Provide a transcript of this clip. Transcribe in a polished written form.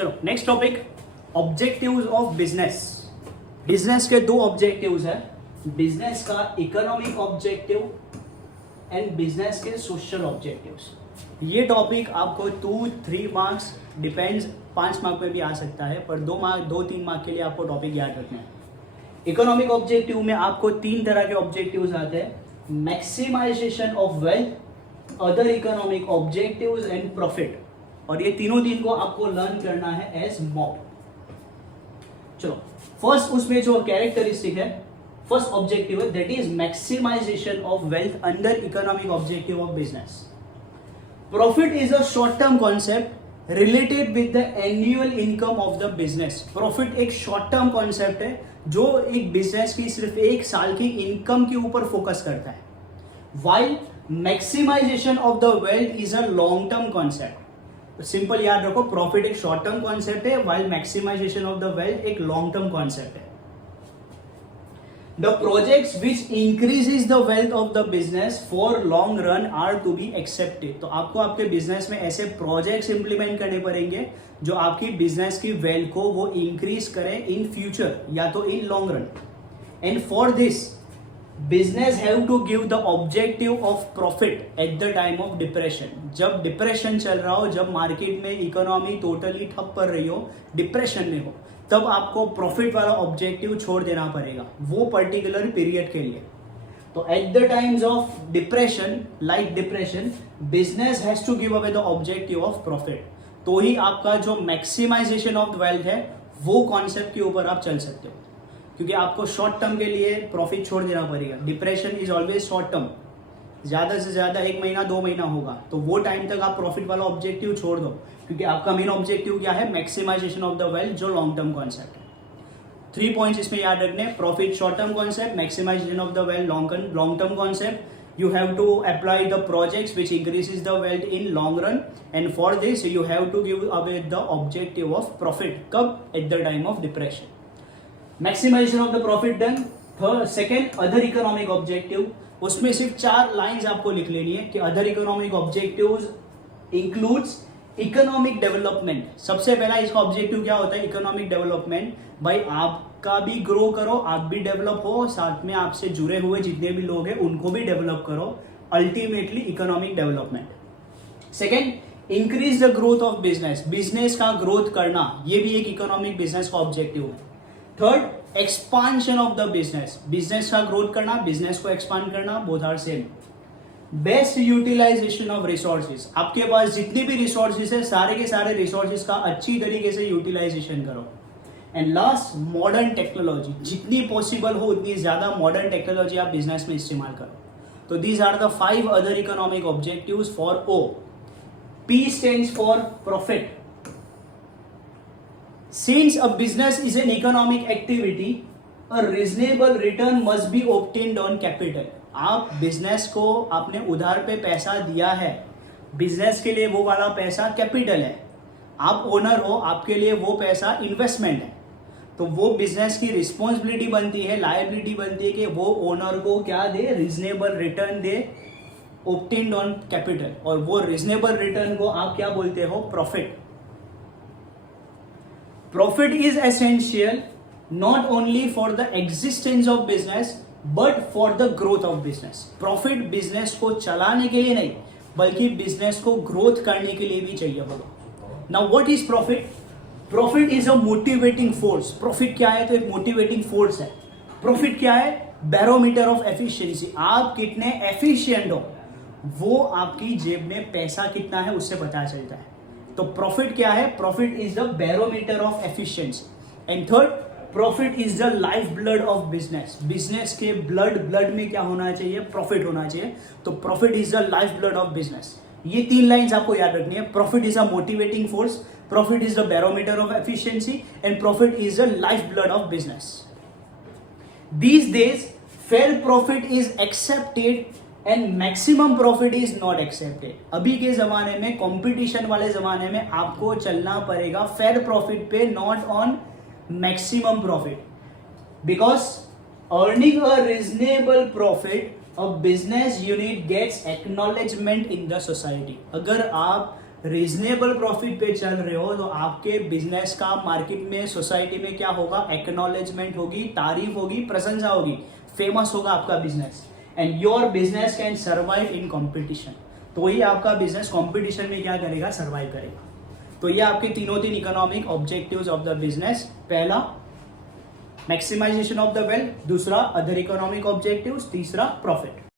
चलो next topic, objectives of business. Business के दो ऑब्जेक्टिव्स है, बिजनेस का इकोनॉमिक ऑब्जेक्टिव एंड बिजनेस के सोशल ऑब्जेक्टिव्स। ये टॉपिक आपको 2-3 मार्क्स डिपेंड्स 5 मार्क में भी आ सकता है, पर 2-3 मार्क के लिए आपको टॉपिक याद रखना है। इकोनॉमिक ऑब्जेक्टिव में आपको 3 तरह के ऑब्जेक्टिव्स आते हैं, maximisation of wealth, other economic objectives and profit, और ये तीन को आपको लर्न करना है एज मॉप। चलो फर्स्ट उसमें जो कैरेक्टरिस्टिक है, फर्स्ट ऑब्जेक्टिव है that is maximisation of wealth under economic objective of business. Profit is a short term concept related with the annual income of the business. Profit एक short term concept है जो एक business की सिर्फ एक साल की इनकम के ऊपर फोकस करता है, while maximisation of the wealth is a long term concept. Simple याद रखो, प्रॉफिट एक शॉर्ट टर्म कॉन्सेप्ट है, while maximisation of the wealth एक लॉन्ग टर्म कॉन्सेप्ट है। The projects which increases the wealth of the business for long run are to be accepted। तो आपको आपके business में ऐसे प्रोजेक्ट्स इंप्लीमेंट करने पड़ेंगे जो आपकी बिजनेस की वेल्थ को वो इंक्रीज करें इन फ्यूचर या तो in long run. And for this business have to give the objective of profit at the time of depression. जब डिप्रेशन चल रहा हो, जब मार्केट में इकोनॉमी टोटली ठप पड़ रही हो, डिप्रेशन में हो, तब आपको प्रॉफिट वाला ऑब्जेक्टिव छोड़ देना पड़ेगा वो पर्टिकुलर पीरियड के लिए। तो at the times of depression, like depression, business has to give away the objective of profit. तो ही आपका जो मैक्सिमाइजेशन ऑफ वेल्थ है वो कॉन्सेप्ट के ऊपर आप चल सकते हो, क्योंकि आपको शॉर्ट टर्म के लिए प्रॉफिट छोड़ देना पड़ेगा। Depression is always short term, ज्यादा से ज्यादा 1 महीना 2 महीना होगा, तो वो टाइम तक आप प्रॉफिट वाला ऑब्जेक्टिव छोड़ दो, क्योंकि आपका मेन ऑब्जेक्टिव क्या है, मैक्सिमाइजेशन ऑफ द वेल्थ, जो लॉन्ग टर्म कॉन्सेप्ट है। 3 पॉइंट्स इसमें याद रखने, profit short term concept, maximisation of the wealth long term concept. You have to apply the projects which increases the wealth in long run, and for this you have to give away the objective of profit. कब? At the time of depression. Maximisation of the profit done. Second, other economic objective. उसमें सिर्फ 4 lines आपको लिख लेनी है कि other economic objectives includes economic development. सबसे पहला इसका ऑब्जेक्टिव क्या होता है, इकोनॉमिक डेवलपमेंट। भाई आपका भी ग्रो करो, आप भी डेवलप हो, साथ में आपसे जुड़े हुए जितने भी लोग हैं उनको भी डेवलप करो, ultimately economic development. Second, increase the growth of business. Business का ग्रोथ करना, ये भी एक इकोनॉमिक बिजनेस का ऑब्जेक्टिव है। Third, expansion of the business. Business का ग्रोथ करना, बिजनेस को एक्सपांड करना, both are same. Best utilisation of resources. आपके पास जितनी भी रिसोर्सेज है, सारे के सारे रिसोर्सेज का अच्छी तरीके से यूटिलाइजेशन करो। And last, modern technology. जितनी पॉसिबल हो उतनी ज्यादा मॉडर्न टेक्नोलॉजी आप बिजनेस में इस्तेमाल करो। तो these are the 5 other economic objectives for O. P stands for profit. Since a business is an economic activity, a reasonable return must be obtained on capital. आप business को आपने उधार पे पैसा दिया है, बिजनेस के लिए वो वाला पैसा कैपिटल है। आप ओनर हो, आपके लिए वो पैसा इन्वेस्टमेंट है। तो वो बिजनेस की रिस्पॉन्सिबिलिटी बनती है, लायबिलिटी बनती है कि वो ओनर को क्या दे, रीजनेबल रिटर्न दे, obtained on capital, और वो रीजनेबल रिटर्न को आप क्या बोलते हो, profit. Profit is essential not only for the existence of business but for the growth of business. Profit business को चलाने के लिए नहीं, बल्कि बिजनेस को ग्रोथ करने के लिए भी चाहिए होगा। Now what is profit? Profit is a motivating force. Profit क्या है? तो एक मोटिवेटिंग फोर्स है। प्रॉफिट क्या है? Barometer of efficiency. आप कितने एफिशिएंट हो, वो आपकी जेब में पैसा कितना है उससे पता चलता है। तो प्रॉफिट क्या है? Profit is the barometer of efficiency. And third, profit is the life blood of business. Business के ब्लड में क्या होना चाहिए? प्रॉफिट होना चाहिए। तो profit is the life blood of business. ये 3 लाइंस आपको याद रखनी है। Profit is a motivating force, profit is the barometer of efficiency, and profit is the life blood of business. These days, fair profit is accepted and maximum profit is not accepted. अभी के जमाने में, competition वाले जमाने में आपको चलना पड़ेगा फेयर प्रॉफिट पे, not on maximum profit, because earning a reasonable profit a business unit gets acknowledgement in the society. अगर आप रीजनेबल प्रॉफिट पे चल रहे हो तो आपके बिजनेस का मार्केट में, सोसाइटी में क्या होगा, एक्नॉलेजमेंट होगी, तारीफ होगी, प्रशंसा होगी, फेमस होगा आपका business, and your business can survive in competition. तो ही आपका बिजनेस कॉम्पिटिशन में क्या करेगा, सर्वाइव करेगा। तो ये आपके तीन economic objectives of the business. पहला मैक्सिमाइजेशन ऑफ द वेल्थ, दूसरा अदर इकोनॉमिक ऑब्जेक्टिव्स, तीसरा प्रॉफिट।